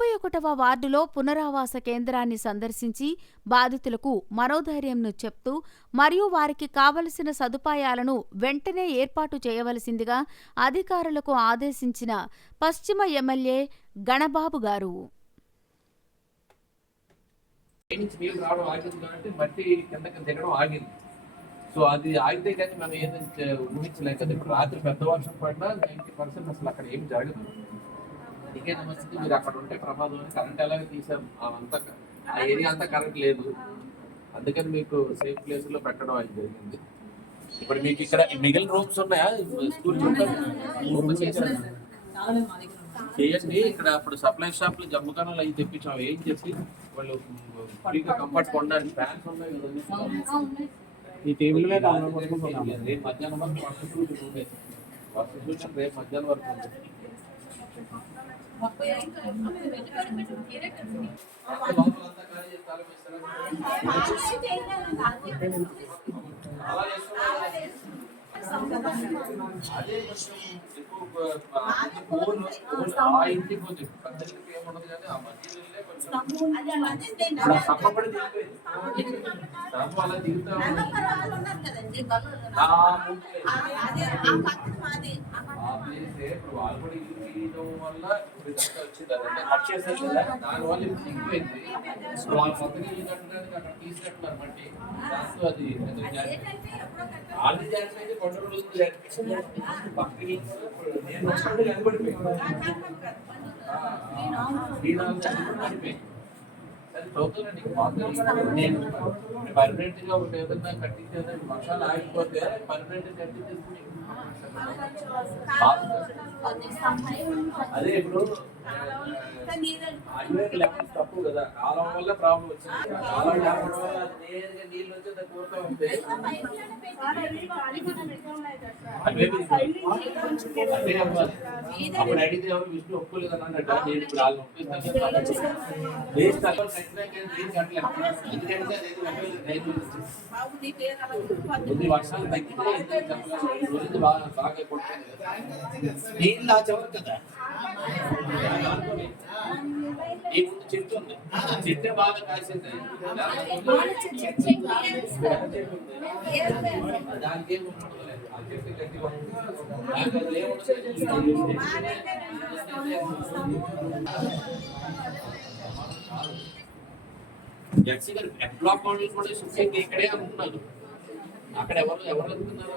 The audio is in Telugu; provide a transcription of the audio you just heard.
తొంభై ఒకటవ వార్డులో పునరావాస కేంద్రాన్ని సందర్శించి బాధితులకు మనోధైర్యంను చెప్తూ మరియు వారికి కావలసిన సదుపాయాలను వెంటనే ఏర్పాటు చేయవలసిందిగా అధికారులకు ఆదేశించిన పశ్చిమ ఎమ్మెల్యే గణబాబు గారు. సో అది ఆగితే కానీ మనం ఏదైతే ఊహించలేం కదా. ఇప్పుడు రాత్రి పెద్ద వర్షం పడినా నైంటీ పర్సెంట్ అసలు అక్కడ ఏం జరగదు. ఇంకే నమస్తే మీరు అక్కడ ఉంటే ప్రమాదం అని కరెంట్ ఎలాగ తీసాం అంతా ఆ ఏరియా అంతా కరెంట్ లేదు. అందుకని మీకు సేఫ్ ప్లేస్లో పెట్టడం అది జరిగింది. ఇప్పుడు మీకు ఇక్కడ మిగిలిన రూమ్స్ ఉన్నాయా? స్కూల్ చేయండి. ఇక్కడ అప్పుడు సప్లై షాప్లో జమ్మకానంలో అవి తెప్పించాం. ఏం చెప్పి? వాళ్ళు ఫ్రీగా కంఫర్ట్ కొనడానికి ఫ్యాన్స్ ఉన్నాయి కదండి ఈ టేబుల్ మీద రేపు మధ్యాహ్నం వరకు వర్ష సూచన రేపు మధ్యాహ్నం వరకు ఉంది అలా చేస్తున్నారు. దానివల్ల ఇప్పుడు వాళ్ళు కొత్తగా ఇల్లు కట్టడానికి అక్కడ తీసినట్టున్నారు మట్టి. దాంతో అది. ఆల్రెడీ జాగ్రత్త అయితే నేను నేను పర్మనెంట్గా ఒకటి ఏదైనా కట్టించేది మసాలా ఆగిపోతే పర్మనెంట్ కట్టించేసి అదే ఇప్పుడు హైవేకి లెవెల్స్ కదా కాలం వల్ల ప్రాబ్లం వచ్చింది. కాలం లేకపోవడం వల్ల నేరుగా నీళ్ళు వచ్చి దాన్ని ఉంటే అప్పుడు అడిగితే ఎవరు విష్ణు ఒప్పుకోలేదు అన్నట్టు నేను ఇప్పుడు వాళ్ళు ఒప్పిస్తాను లేదు తక్కువ కట్టినా కానీ నేను కట్టలేదు ఎందుకంటే అదేదో ఒకవేళ రైతు కొద్ది వర్షాలు తగ్గితే ఎందుకు చెప్పలేదు? రోజు బాగా బాగా కొట్టింది కదా నీళ్ళు ఆ చివరి కదా ఈ ముందు చెట్టు ఉంది. చెట్టే బాగా కాసేది. దానికి ఏం ఉండదు ఆ చెట్టు గారు బ్లాక్ మోడల్ కూడా ఇక్కడే అనుకున్నారు అక్కడ ఎవరు ఎవరు అనుకున్నారు?